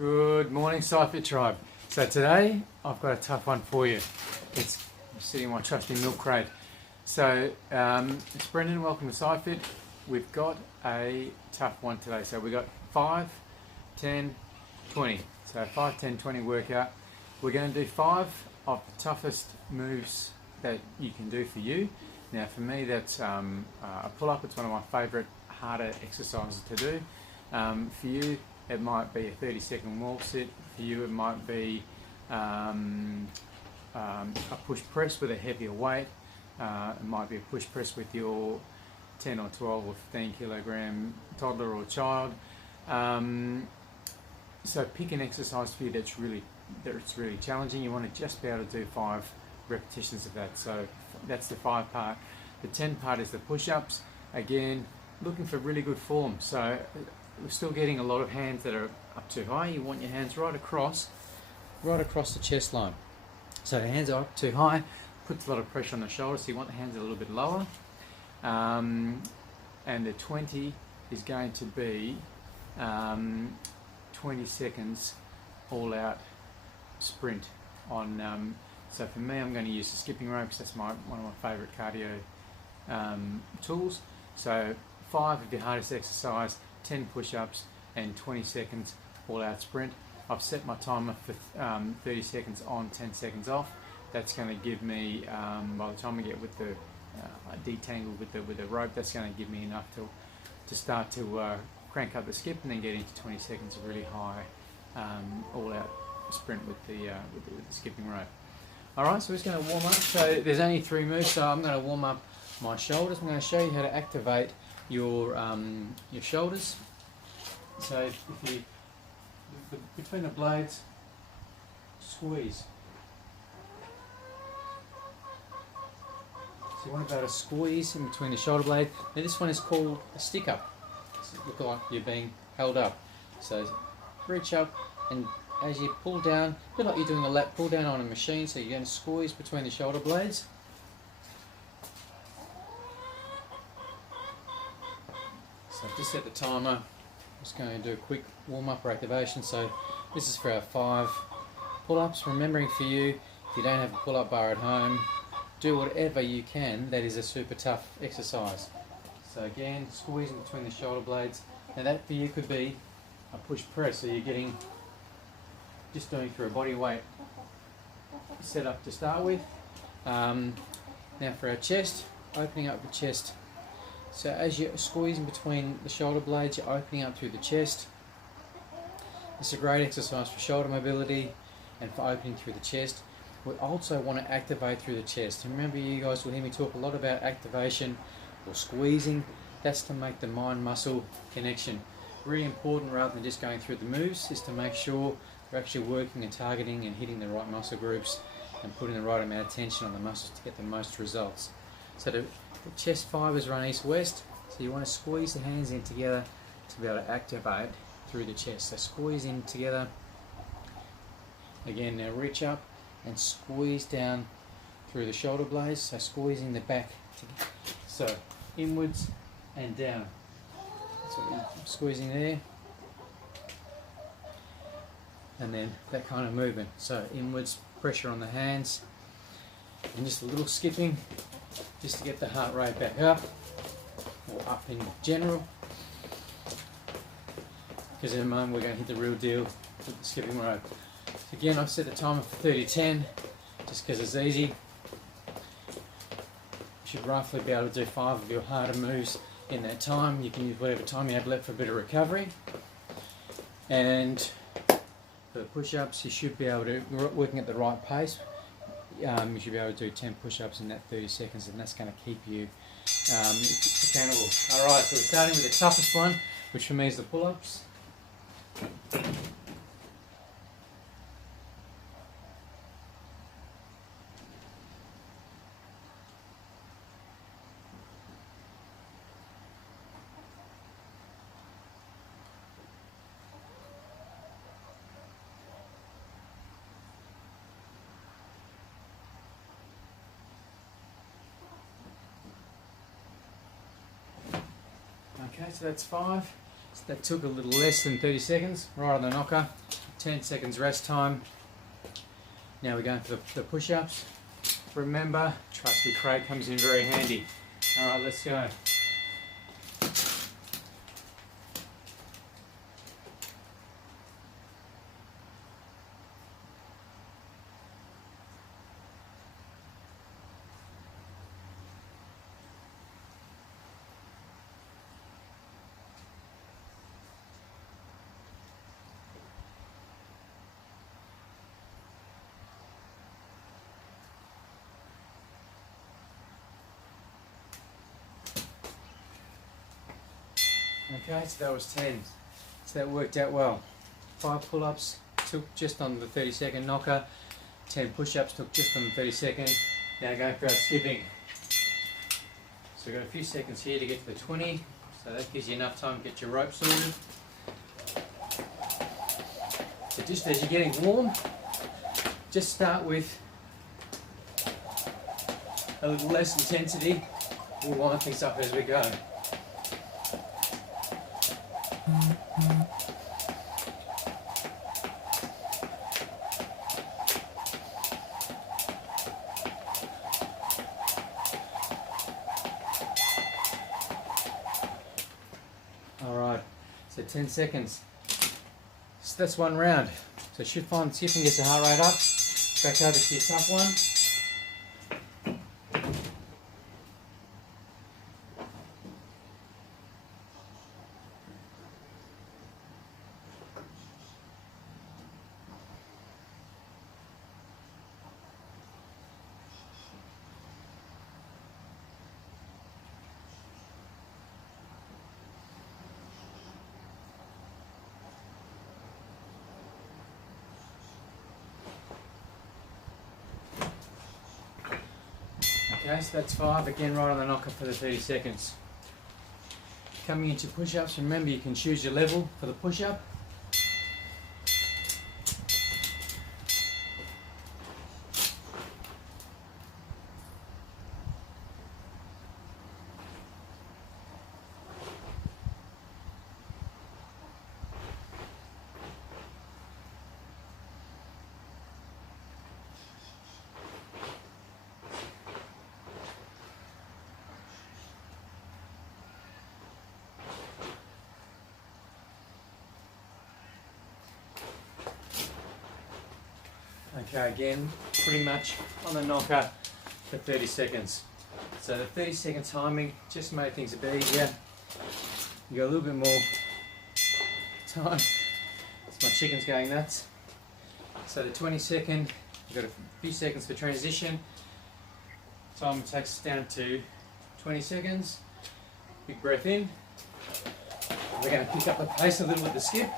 Good morning, SciFit Tribe. So today I've got a tough one for you. It's sitting in my trusty milk crate. So it's Brendan, welcome to SciFit. We've got a tough one today. So we've got 5, 10, 20. So 5, 10, 20 workout. We're going to do 5 of the toughest moves that you can do for you. Now for me that's a pull-up. It's one of my favourite harder exercises to do. For you it might be a 30-second wall sit. For you it might be a push press with a heavier weight. It might be a push press with your 10 or 12 or 15 kilogram toddler or child. So pick an exercise for you that's really challenging. You want to just be able to do 5 repetitions of that. So that's the 5 part. The 10 part is the push-ups. Again, looking for really good form. So we're still getting a lot of hands that are up too high. You want your hands right across the chest line. So the hands are up too high, puts a lot of pressure on the shoulders, so you want the hands a little bit lower. And the 20 is going to be 20 seconds all out sprint on, so for me I'm going to use the skipping rope because that's one of my favourite cardio tools. So 5 of your hardest exercise, 10 push-ups and 20 seconds all out sprint. I've set my timer for 30 seconds on, 10 seconds off. That's going to give me, by the time we get with the detangled with the rope, that's going to give me enough to start to crank up the skip and then get into 20 seconds of really high all out sprint with the skipping rope. Alright, so we're just going to warm up. So there's only 3 moves, so I'm going to warm up my shoulders. I'm going to show you how to activate your shoulders. So if you between the blades, squeeze. So you want to be able to squeeze in between the shoulder blade. Now this one is called a stick up. It looks like you're being held up. So reach up and as you pull down, a bit like you're doing a lat pull down on a machine, so you're going to squeeze between the shoulder blades. So I've just set the timer. I'm just going to do a quick warm-up or activation. So this is for our 5 pull-ups. Remembering for you, if you don't have a pull-up bar at home, do whatever you can. That is a super tough exercise. So again, squeezing between the shoulder blades. Now that for you could be a push press. So you're getting, just doing through a body weight set up to start with. Now for our chest, opening up the chest. So as you're squeezing between the shoulder blades, you're opening up through the chest. It's a great exercise for shoulder mobility and for opening through the chest. We also want to activate through the chest. And remember, you guys will hear me talk a lot about activation or squeezing. That's to make the mind-muscle connection. Really important, rather than just going through the moves, is to make sure we're actually working and targeting and hitting the right muscle groups and putting the right amount of tension on the muscles to get the most results. So the chest fibers run east-west, so you want to squeeze the hands in together to be able to activate through the chest. So squeeze in together. Again, now reach up and squeeze down through the shoulder blades, so squeezing the back together. So inwards and down. So you're squeezing there. And then that kind of movement. So inwards, pressure on the hands, and just a little skipping just to get the heart rate back up, or up in general, because in a moment we're going to hit the real deal with the skipping rope. So again, I've set the timer for 30-10 just because it's easy. You should roughly be able to do 5 of your harder moves in that time. You can use whatever time you have left for a bit of recovery. And for the push-ups, you should be able to, working at the right pace, you should be able to do 10 push-ups in that 30 seconds, and that's going to keep you accountable. Alright, so we're starting with the toughest one, which for me is the pull-ups. Okay, so that's 5. So that took a little less than 30 seconds, right on the knocker. 10 seconds rest time. Now we're going for the push-ups. Remember, trusty Craig comes in very handy. Alright, let's go. Okay, so that was 10. So that worked out well. 5 pull-ups took just on the 30-second knocker. 10 push-ups took just on the 30-second. Now going for our skipping. So we've got a few seconds here to get to the 20. So that gives you enough time to get your rope sorted. So just as you're getting warm, just start with a little less intensity. We'll wind things up as we go. Alright, so 10 seconds. So that's one round. So should find, see if you can get your heart rate up. Back over to your top one. Okay, so that's 5, again right on the knocker for the 30 seconds. Coming into push-ups, remember you can choose your level for the push-up. Okay, again, pretty much on the knocker for 30 seconds. So the 30-second timing just made things a bit easier. You got a little bit more time. My chicken's going nuts. So the 20-second, you've got a few seconds for transition. Time takes us down to 20 seconds. Big breath in. We're going to pick up the pace a little with the skip.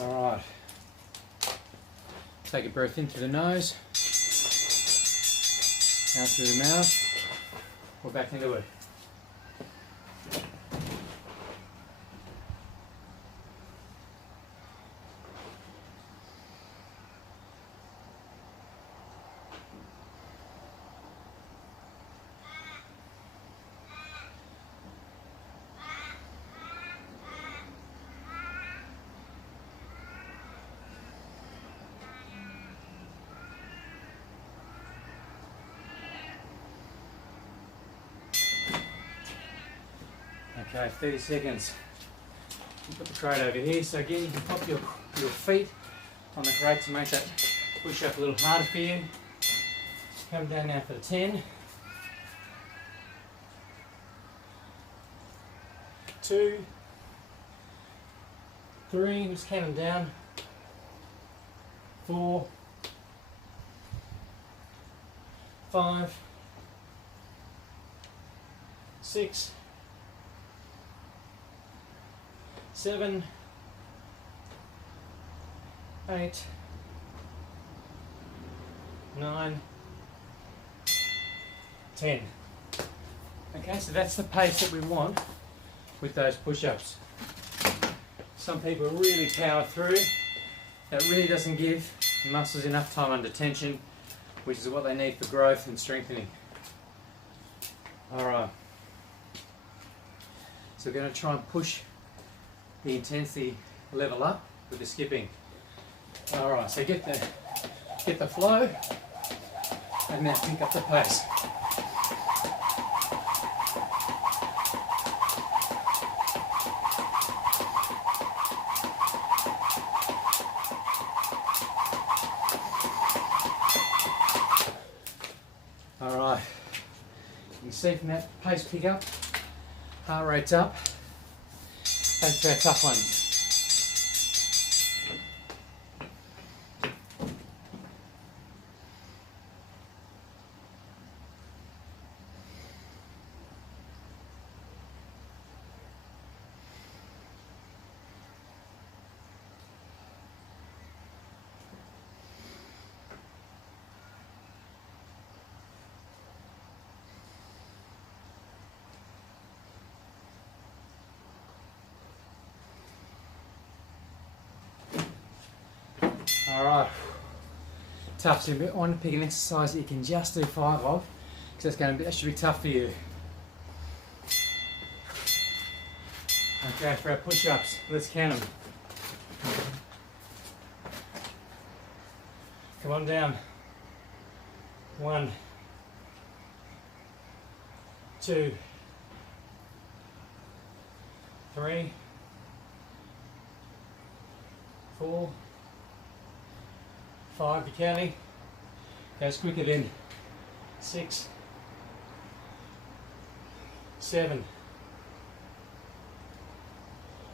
Alright, take a breath in through the nose, out through the mouth, we're back into it. Okay, 30 seconds. You put the crate over here, so again you can pop your feet on the crate to make that push up a little harder for you. Come down now for the 10. 2, 3, just count them down. 4, 5, 6, 7, 8, 9, 10. Okay, so that's the pace that we want with those push-ups. Some people really power through. That really doesn't give the muscles enough time under tension, which is what they need for growth and strengthening. Alright, so we're going to try and push the intensity level up with the skipping. Alright, so get the flow and now pick up the pace. Alright, you can see from that pace pick up, heart rate's up. Back to our tough ones. Alright, tough. So I want to pick an exercise that you can just do 5 of, because that should be tough for you. Okay, for our push-ups, let's count them. Come on down. 1, 2, 3, 4, 5, you're counting. Goes quicker then. 6, 7,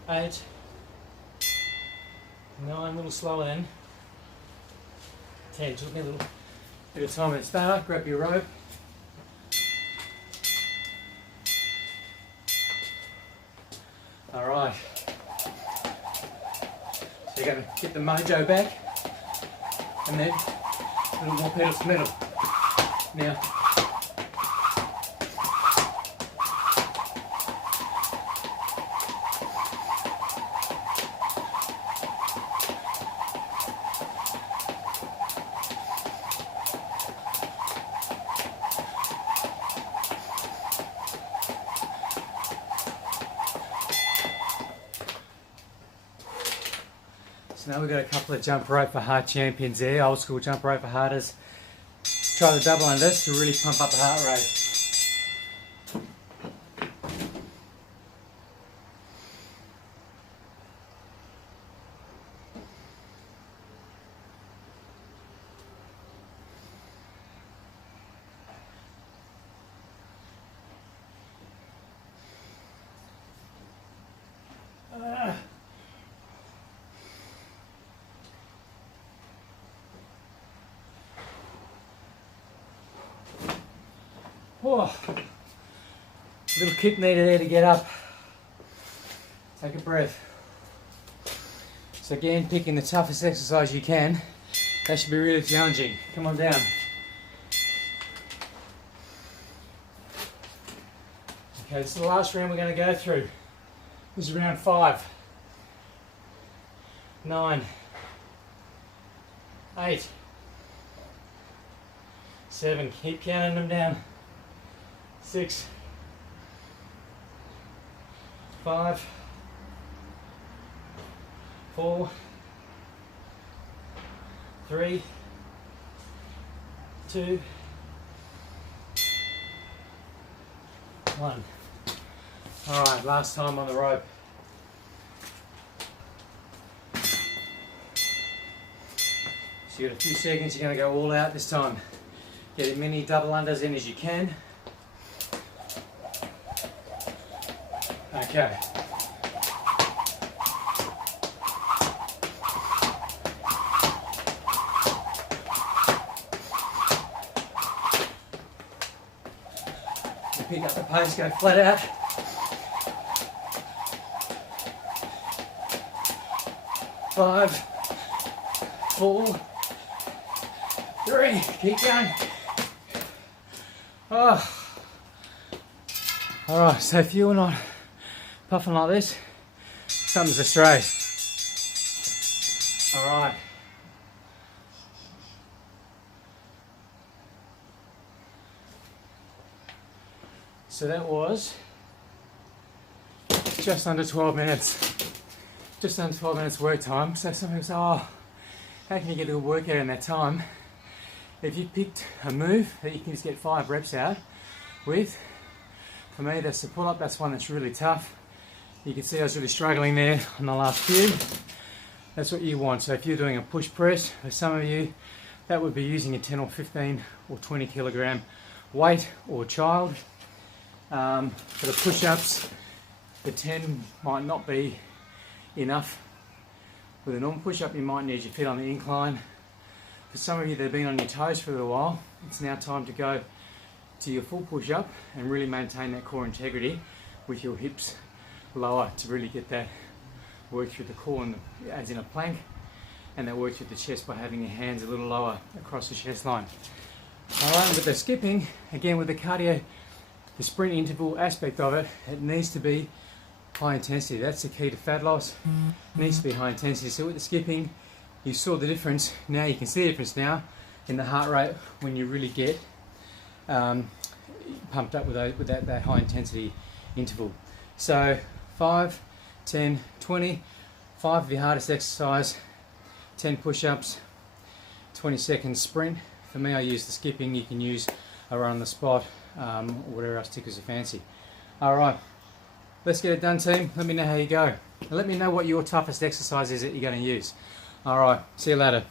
8, 9, a little slower then. 10, just a little bit of time at the start. Grab your rope. Alright. So you're going to get the mojo back. And then a little more pedal to metal. Now, so now we've got a couple of jump rope for heart champions there, old school jump rope for hearters. Try the double unders to really pump up the heart rate. Oh, little kick needed there to get up. Take a breath. So again, picking the toughest exercise you can. That should be really challenging. Come on down. Okay, this is the last round we're going to go through. This is round 5. 9, 8, 7. Keep counting them down. 6, 5, 4, 3, 2, 1. Alright, last time on the rope. So you've got a few seconds, you're going to go all out this time. Get as many double unders in as you can. Okay. You pick up the pace, go flat out. Five, 4, 3, keep going. Oh. Alright, so if you're not puffing like this, something's astray. Alright. So that was just under 12 minutes. Just under 12 minutes work time. So some people say, oh, how can you get a good workout in that time? If you picked a move that you can just get 5 reps out with, for me that's the pull-up. That's one that's really tough. You can see I was really struggling there on the last few. That's what you want. So if you're doing a push press, for some of you, that would be using a 10 or 15 or 20 kilogram weight or child. For the push-ups, the 10 might not be enough. With a normal push-up, you might need your feet on the incline. For some of you that have been on your toes for a little while, it's now time to go to your full push-up and really maintain that core integrity with your hips lower to really get that work through the core, and as in a plank, and that works with the chest by having your hands a little lower across the chest line. Alright, with the skipping, again with the cardio, the sprint interval aspect of it, it needs to be high intensity. That's the key to fat loss. It needs to be high intensity. So with the skipping, you saw the difference. Now you can see the difference now in the heart rate when you really get pumped up with that high intensity interval. So 5, 10, 20, 5 of your hardest exercise, 10 push-ups, 20 seconds sprint. For me, I use the skipping. You can use a run on the spot, or whatever else tickles your fancy. Alright, let's get it done, team. Let me know how you go. And let me know what your toughest exercise is that you're going to use. Alright, see you later.